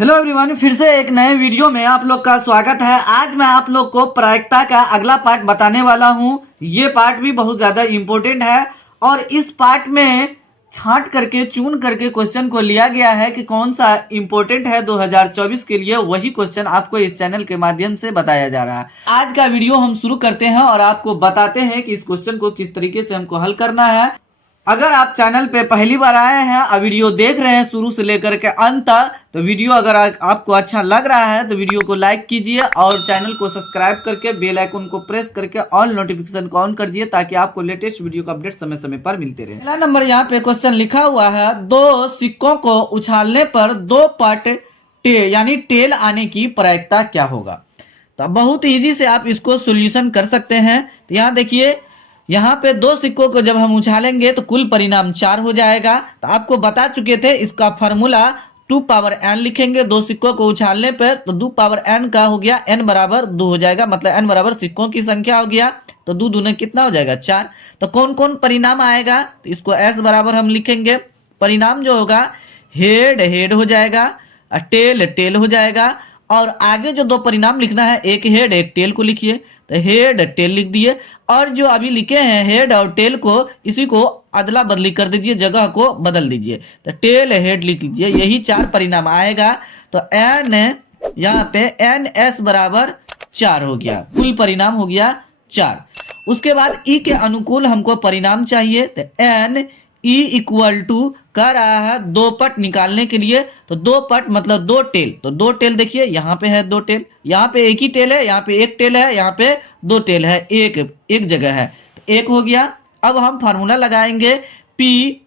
Hello everyone, फिर से एक नए वीडियो में आप लोग का स्वागत है। आज मैं आप लोग को प्रायिकता का अगला पार्ट बताने वाला हूं। ये पार्ट भी बहुत ज़्यादा इम्पोर्टेंट है और इस पार्ट में छांट करके चुन करके क्वेश्चन को लिया गया है कि कौन सा इम्पोर्टेंट है 2024 के लिए। वही क्वेश्चन आपको इस चैनल के माध्यम से बताया जा रहा है। आज का वीडियो हम शुरू करते हैं और आपको बताते हैं कि इस क्वेश्चन को किस तरीके से हमको हल करना है। अगर आप चैनल पे पहली बार आए हैं और वीडियो देख रहे हैं शुरू से लेकर के अंत तक, तो वीडियो अगर आपको अच्छा लग रहा है तो वीडियो को लाइक कीजिए और चैनल को सब्सक्राइब करके बेल आइकन को प्रेस करके ऑल नोटिफिकेशन को ऑन कर दिए ताकि आपको लेटेस्ट वीडियो का अपडेट समय समय पर मिलते रहे। पहला नंबर यहाँ पे क्वेश्चन लिखा हुआ है, दो सिक्कों को उछालने पर दो पट यानी टेल आने की प्रायिकता क्या होगा। तो बहुत ईजी से आप इसको सोल्यूशन कर सकते हैं। तो यहाँ देखिए, यहाँ पे दो सिक्कों को जब हम उछालेंगे तो कुल परिणाम 4 हो जाएगा। तो आपको बता चुके थे इसका फॉर्मूला 2 पावर n लिखेंगे दो सिक्कों को उछालने पर, तो 2 पावर n का हो गया n बराबर 2 हो जाएगा, मतलब n बराबर सिक्कों की संख्या हो गया। तो 2 दूने कितना हो जाएगा 4। तो कौन कौन परिणाम आएगा, तो इसको s बराबर हम लिखेंगे। परिणाम जो होगा हेड हेड हो जाएगा, टेल टेल हो जाएगा, और आगे जो दो परिणाम लिखना है एक हेड एक टेल को लिखिए। तो हेड टेल लिख दिए, और जो अभी लिखे हैं हेड और टेल को, इसी को अदला बदली कर दीजिए, जगह को बदल दीजिए। तो टेल हेड लिख लीजिए, यही 4 परिणाम आएगा। तो एन यहाँ पे एन एस बराबर 4 हो गया, कुल परिणाम हो गया 4। उसके बाद ई के अनुकूल हमको परिणाम चाहिए। तो एन ई इक्वल टू कह रहा है दो पट निकालने के लिए, तो दो पट मतलब दो टेल। तो दो टेल देखिए यहाँ पे है दो टेल, यहाँ पे एक ही टेल है, यहाँ पे एक टेल है, यहाँ पे दो टेल है, एक जगह है, तो एक हो गया। अब हम फार्मूला लगाएंगे पी,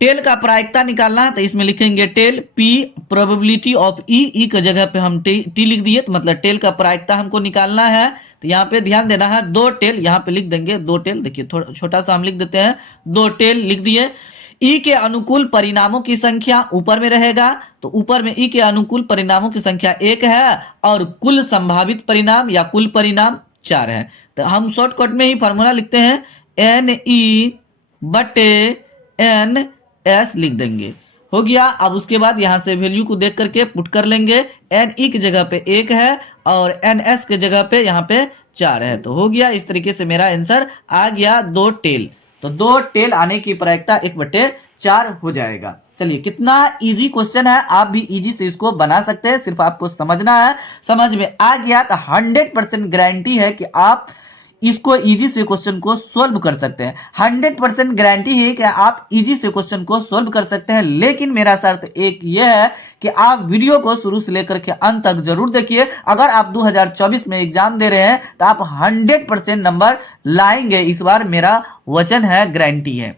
टेल का प्रायिकता निकालना है तो इसमें लिखेंगे टेल पी प्रोबेबिलिटी ऑफ ई की जगह पे हम टी लिख दिए, तो मतलब टेल का प्रायिकता हमको निकालना है। तो यहाँ पे ध्यान देना है, दो टेल यहाँ पे लिख देंगे, दो टेल देखिए थोड़ा छोटा सा हम लिख देते हैं, दो टेल लिख दिए। ई के अनुकूल परिणामों की संख्या ऊपर में रहेगा, तो ऊपर में ई के अनुकूल परिणामों की संख्या 1 है और कुल संभावित परिणाम या कुल परिणाम 4 है। तो हम शॉर्टकट में ही फॉर्मूला लिखते हैं, एन ई बटे एन एस लिख देंगे, हो गया। अब उसके बाद यहाँ से वैल्यू को देख करके पुट कर लेंगे, एन ई की जगह पे 1 है और एन एस के जगह पे यहाँ पे 4 है, तो हो गया। इस तरीके से मेरा आंसर आ गया दो टेल। तो दो टेल आने की प्रायिकता 1/4 हो जाएगा। चलिए, कितना इजी क्वेश्चन है, आप भी इजी से इसको बना सकते हैं, सिर्फ आपको समझना है। समझ में आ गया तो 100% गारंटी है कि आप इसको इजी से क्वेश्चन को सोल्व कर सकते हैं। 100% गारंटी है कि आप इजी से क्वेश्चन को सोल्व कर सकते हैं, लेकिन मेरा शर्त एक ये है कि आप वीडियो को शुरू से लेकर के अंत तक जरूर देखिए। अगर आप 2024 में एग्जाम दे रहे हैं तो आप 100% नंबर लाएंगे, इस बार मेरा वचन है, गारंटी है।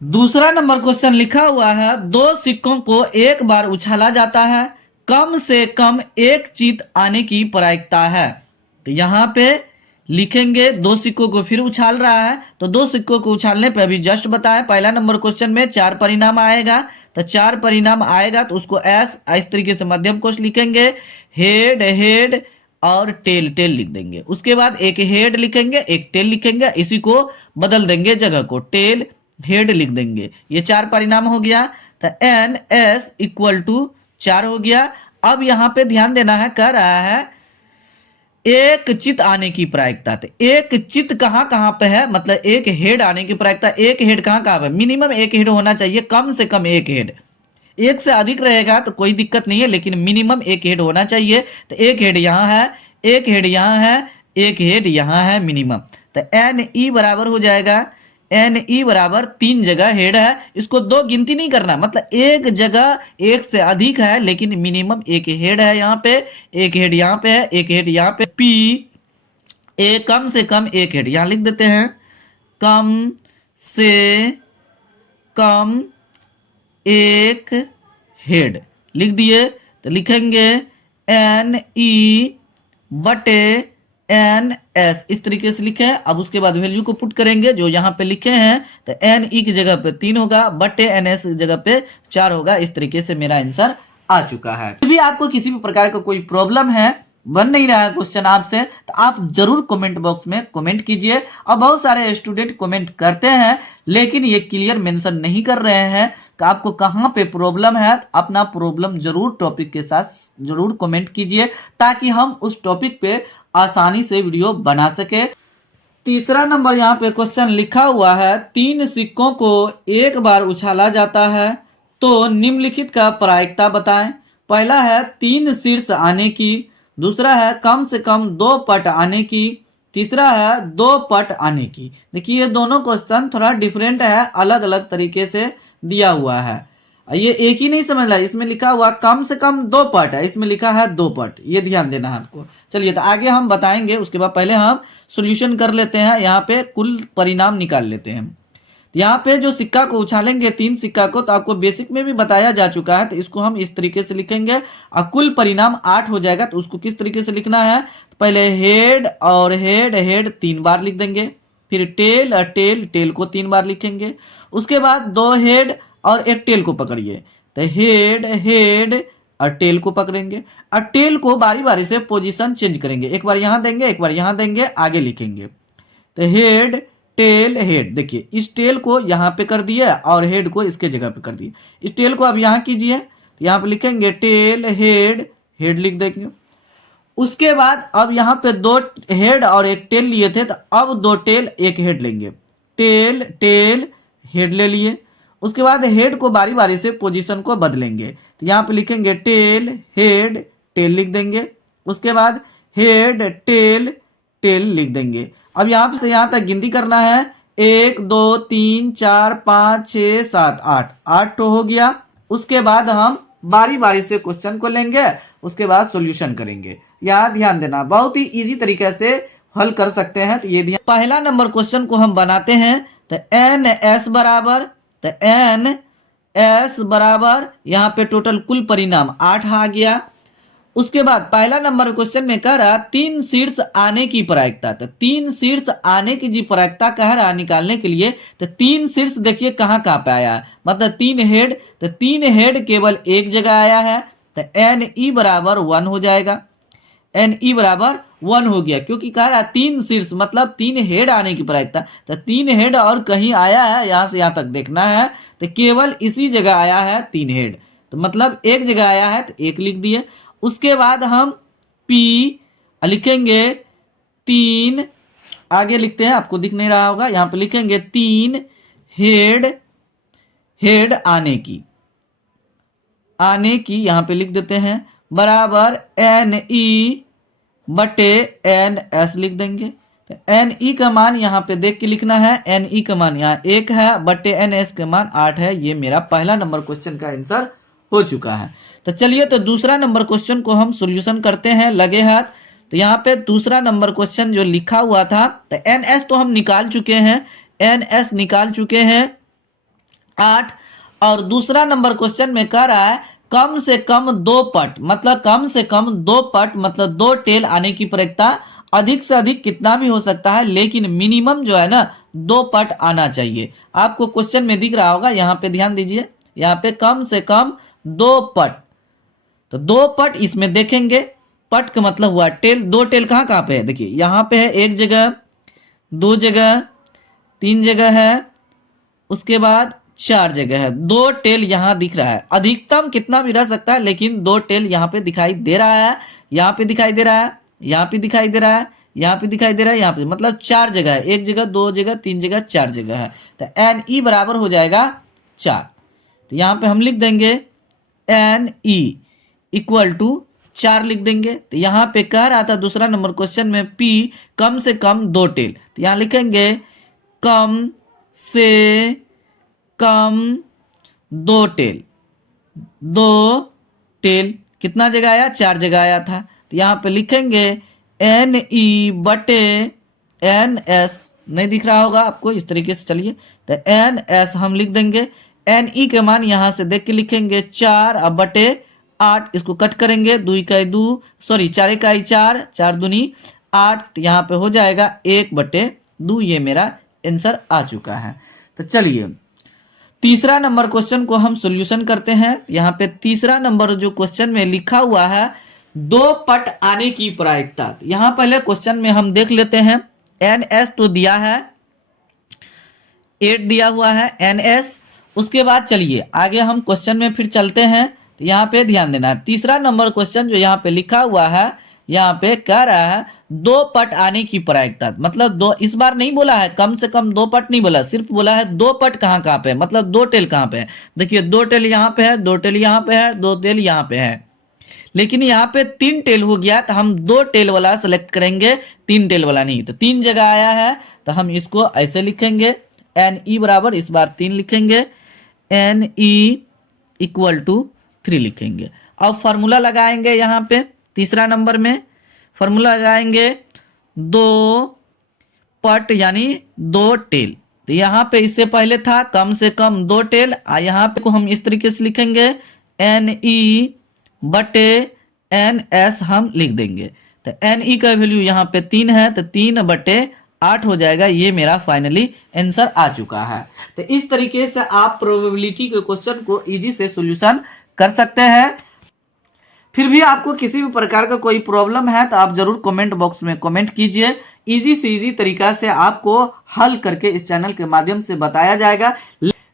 दूसरा नंबर क्वेश्चन लिखा हुआ है, दो सिक्कों को एक बार उछाला जाता है, कम से कम एक चित आने की प्रायिकता है। तो यहाँ पे लिखेंगे दो सिक्कों को फिर उछाल रहा है, तो दो सिक्कों को उछालने पे अभी जस्ट बताया पहला नंबर क्वेश्चन में 4 परिणाम आएगा। तो 4 परिणाम आएगा तो उसको एस इस तरीके से मध्यम कोश लिखेंगे, हेड हेड और टेल टेल लिख देंगे। उसके बाद एक हेड लिखेंगे एक टेल लिखेंगे, इसी को बदल देंगे जगह को, टेल हेड लिख देंगे। ये 4 परिणाम हो गया। तो एन एस इक्वल टू 4 हो गया। अब यहाँ पे ध्यान देना है, कह रहा है एक चित आने की प्रायिकता। तो एक चित कहां कहां पे है, मतलब एक हेड आने की प्रायिकता, एक हेड कहां कहां पे, मिनिमम एक हेड होना चाहिए, कम से कम एक हेड। एक से अधिक रहेगा तो कोई दिक्कत नहीं है, लेकिन मिनिमम एक हेड होना चाहिए। तो एक हेड यहाँ है, एक हेड यहाँ है, एक हेड यहाँ है मिनिमम। तो एन ई बराबर हो जाएगा, एन ई बराबर 3 जगह हेड है। इसको दो गिनती नहीं करना, मतलब एक जगह एक से अधिक है लेकिन मिनिमम एक हेड है। यहाँ पे एक हेड यहाँ पे है, एक हेड यहाँ पे, पी ए कम से कम एक हेड यहाँ लिख देते हैं, कम से कम एक हेड लिख दिए। तो लिखेंगे एन ई बटे एन एस, इस तरीके से लिखे। अब उसके बाद वैल्यू को पुट करेंगे जो यहाँ पे लिखे हैं, तो एन ई की जगह पे 3 होगा, बटे एन एस की जगह पे 4 होगा। इस तरीके से मेरा आंसर आ चुका है। फिर भी आपको किसी भी प्रकार का कोई प्रॉब्लम है बन नहीं रहा है क्वेश्चन आपसे, तो आप जरूर कमेंट बॉक्स में कमेंट कीजिए। और बहुत सारे स्टूडेंट कमेंट करते हैं लेकिन ये क्लियर मेंशन नहीं कर रहे हैं कि आपको कहाँ पे प्रॉब्लम है। अपना प्रॉब्लम जरूर टॉपिक के साथ जरूर कमेंट कीजिए ताकि हम उस टॉपिक पे आसानी से वीडियो बना सके। तीसरा नंबर यहाँ पे क्वेश्चन लिखा हुआ है, 3 सिक्कों को एक बार उछाला जाता है तो निम्नलिखित का प्रायिकता बताएं। पहला है 3 शीर्ष आने की, दूसरा है कम से कम 2 पट आने की, तीसरा है 2 पट आने की। देखिए ये दोनों क्वेश्चन थोड़ा डिफरेंट है, अलग अलग तरीके से दिया हुआ है। ये एक ही नहीं समझ रहा, इसमें लिखा हुआ कम से कम 2 पट है, इसमें लिखा है 2 पट, ये ध्यान देना है आपको। चलिए तो आगे हम बताएंगे, उसके बाद पहले हम सॉल्यूशन कर लेते हैं। यहाँ पे कुल परिणाम निकाल लेते हैं। यहाँ पे जो सिक्का को उछालेंगे 3 सिक्का को, तो आपको बेसिक में भी बताया जा चुका है, तो इसको हम इस तरीके से लिखेंगे और कुल परिणाम 8 हो जाएगा। तो उसको किस तरीके से लिखना है, तो पहले हेड और हेड, हेड 3 बार लिख देंगे, फिर टेल और टेल, टेल को 3 बार लिखेंगे। उसके बाद 2 हेड और 1 टेल को पकड़िए, तो हेड हेड और टेल को पकड़ेंगे और टेल को बारी बारी से पोजीशन चेंज करेंगे, एक बार यहाँ देंगे एक बार यहाँ देंगे, आगे लिखेंगे। तो हेड टेल हेड, देखिए इस टेल को यहाँ पे कर दिए और हेड को इसके जगह पे कर दिए। इस टेल को अब यहाँ कीजिए, तो यहाँ पे लिखेंगे टेल हेड, हेड लिख देंगे। उसके बाद अब यहाँ पे 2 हेड और 1 टेल लिए थे, तो अब 2 टेल 1 हेड लेंगे, टेल टेल हेड ले लिए। उसके बाद हेड को बारी बारी से पोजीशन को बदलेंगे, तो यहाँ पे लिखेंगे टेल हेड टेल लिख देंगे। उसके बाद हेड टेल टेल लिख देंगे। अब यहाँ से यहाँ तक गिनती करना है, 1 2 3 4 5 6 7 8, 8 तो हो गया। उसके बाद हम बारी बारी से क्वेश्चन को लेंगे, उसके बाद सॉल्यूशन करेंगे। यहाँ ध्यान देना, बहुत ही इजी तरीके से हल कर सकते हैं। तो ये ध्यान, पहला नंबर क्वेश्चन को हम बनाते हैं। तो एन एस बराबर, तो एन एस बराबर यहाँ पे टोटल कुल परिणाम 8 आ गया। उसके बाद पहला नंबर क्वेश्चन में कह रहा 3 शीर्ष आने की प्रायिकता, तो 3 शीर्ष आने की जी प्रायिकता कह रहा निकालने के लिए। तो 3 शीर्ष देखिए कहाँ कहाँ पे आया है, मतलब 3 हेड, तो 3 हेड केवल एक जगह आया है, तो एन ई बराबर 1 हो जाएगा। एन ई बराबर 1 हो गया, क्योंकि कह रहा 3 शीर्ष मतलब 3 हेड आने की प्रायिकता, तो 3 हेड और कहीं आया है, यहाँ से यहाँ तक देखना है, तो केवल इसी जगह आया है 3 हेड, तो मतलब एक जगह आया है तो 1 लिख दिए। उसके बाद हम P लिखेंगे 3, आगे लिखते हैं, आपको दिख नहीं रहा होगा, यहाँ पे लिखेंगे 3 हेड, हेड आने की, आने की यहाँ पे लिख देते हैं, बराबर एन ई बटे एन एस लिख देंगे। तो एन ई का मान यहाँ पे देख के लिखना है, एन ई का मान यहाँ 1 है, बटे एन एस का मान 8 है। ये मेरा पहला नंबर क्वेश्चन का आंसर हो चुका है। तो चलिए तो दूसरा नंबर क्वेश्चन को हम सॉल्यूशन करते हैं लगे हाथ। तो यहाँ पे दूसरा नंबर क्वेश्चन जो लिखा हुआ था, तो एन एस तो हम निकाल चुके हैं, एन एस निकाल चुके हैं 8। और दूसरा नंबर क्वेश्चन में कह रहा है कम से कम 2 पट, मतलब कम से कम 2 पट मतलब 2 टेल आने की प्रायिकता, अधिक से अधिक कितना भी हो सकता है, लेकिन मिनिमम जो है ना 2 पट आना चाहिए। आपको क्वेश्चन में दिख रहा होगा, यहाँ पे ध्यान दीजिए, यहाँ पे कम से कम 2 पट, तो 2 पट इसमें देखेंगे, पट का मतलब हुआ टेल। 2 टेल कहाँ कहाँ पे है, देखिए यहाँ पे है 1 जगह, 2 जगह, 3 जगह है, उसके बाद 4 जगह है, 2 टेल यहाँ दिख रहा है। अधिकतम कितना भी रह सकता है, लेकिन 2 टेल यहाँ पे दिखाई दे रहा है, यहाँ पे दिखाई दे रहा है, यहाँ पे दिखाई दे रहा है, यहाँ पे दिखाई दे रहा है, यहाँ पे, मतलब 4 जगह है, 1 जगह 2 जगह 3 जगह 4 जगह है। तो एन ई बराबर हो जाएगा 4। तो यहाँ पे हम लिख देंगे एन ई इक्वल टू 4 लिख देंगे। तो यहाँ पे कह रहा था दूसरा नंबर क्वेश्चन में P कम से कम 2 टेल, तो यहाँ लिखेंगे कम से कम 2 टेल, 2 टेल कितना जगह आया, 4 जगह आया था। तो यहाँ पे लिखेंगे एन ई बटे एन एस, नहीं दिख रहा होगा आपको, इस तरीके से चलिए, तो एन एस हम लिख देंगे, एन ई के मान यहाँ से देख के लिखेंगे 4 अब बटे 8, इसको कट करेंगे, 2 इकाई 2, सॉरी 4 इकाई 4, 4 दूनी 8, तो यहाँ पे हो जाएगा 1 बटे 2। ये मेरा आंसर आ चुका है। तो चलिए तीसरा नंबर क्वेश्चन को हम सॉल्यूशन करते हैं। यहाँ पे तीसरा नंबर जो क्वेश्चन में लिखा हुआ है, दो पट आने की प्रायिकता। यहाँ पहले क्वेश्चन में हम देख लेते हैं। NS तो दिया है, 8 दिया हुआ है NS। उसके बाद चलिए आगे हम क्वेश्चन में फिर चलते हैं। तो यहाँ पे ध्यान देना है, तीसरा नंबर क्वेश्चन जो यहाँ पे लिखा हुआ है, यहाँ पे कह रहा है दो पट आने की प्रायिकता। मतलब दो, इस बार नहीं बोला है कम से कम दो पट नहीं बोला, सिर्फ बोला है दो पट कहाँ कहाँ पे है, मतलब दो टेल कहाँ पे है। देखिए दो टेल यहाँ पे है, दो टेल यहाँ पे है, दो टेल यहाँ पे है, लेकिन यहाँ पे तीन टेल हो गया तो हम दो टेल वाला सेलेक्ट करेंगे, तीन टेल वाला नहीं। तो तीन जगह आया है तो हम इसको ऐसे लिखेंगे, NE बराबर इस बार 3 लिखेंगे, NE इक्वल टू 3 लिखेंगे। अब फॉर्मूला लगाएंगे यहाँ पे तीसरा नंबर में, फॉर्मूला लगाएंगे दो पट यानी दो टेल। तो यहाँ पे इससे पहले था कम से कम दो टेल, यहाँ पे को हम इस तरीके से लिखेंगे NE बटे NS हम लिख देंगे। तो NE का वैल्यू यहाँ पे 3 है तो 3 बटे 8 हो जाएगा। ये मेरा फाइनली आंसर आ चुका है। तो इस तरीके से आप प्रोबेबिलिटी के क्वेश्चन को इजी से सॉल्यूशन कर सकते हैं। फिर भी आपको किसी भी प्रकार का कोई प्रॉब्लम है तो आप जरूर कमेंट बॉक्स में कमेंट कीजिए। इजी से इजी तरीका से आपको हल करके इस चैनल के माध्यम से बताया जाएगा।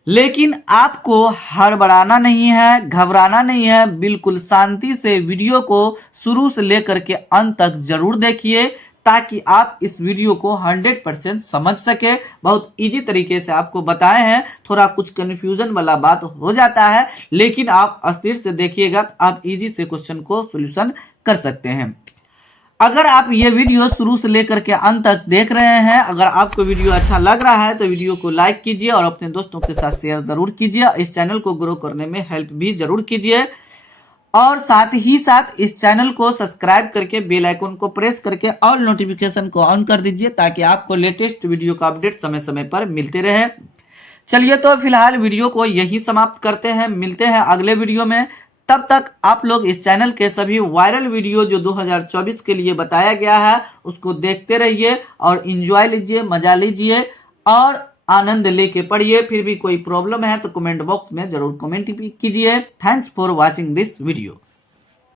लेकिन आपको हड़बड़ाना नहीं है, घबराना नहीं है, बिल्कुल शांति से वीडियो को शुरू से लेकर के अंत तक जरूर देखिए ताकि आप इस वीडियो को 100% समझ सके। बहुत इजी तरीके से आपको बताए हैं, थोड़ा कुछ कंफ्यूजन वाला बात हो जाता है, लेकिन आप अस्थिर से देखिएगा तो आप इजी से क्वेश्चन को सॉल्यूशन कर सकते हैं। अगर आप ये वीडियो शुरू से लेकर के अंत तक देख रहे हैं, अगर आपको वीडियो अच्छा लग रहा है तो वीडियो को लाइक कीजिए और अपने दोस्तों के साथ शेयर जरूर कीजिए। इस चैनल को ग्रो करने में हेल्प भी जरूर कीजिए और साथ ही साथ इस चैनल को सब्सक्राइब करके बेल आइकन को प्रेस करके ऑल नोटिफिकेशन को ऑन कर दीजिए ताकि आपको लेटेस्ट वीडियो का अपडेट समय समय पर मिलते रहे। चलिए तो फिलहाल वीडियो को यही समाप्त करते हैं, मिलते हैं अगले वीडियो में। तब तक आप लोग इस चैनल के सभी वायरल वीडियो जो 2024 के लिए बताया गया है उसको देखते रहिए और एंजॉय लीजिए, मजा लीजिए और आनंद लेके पढ़िए। फिर भी कोई प्रॉब्लम है तो कमेंट बॉक्स में जरूर कमेंट कीजिए। Thanks for watching this video.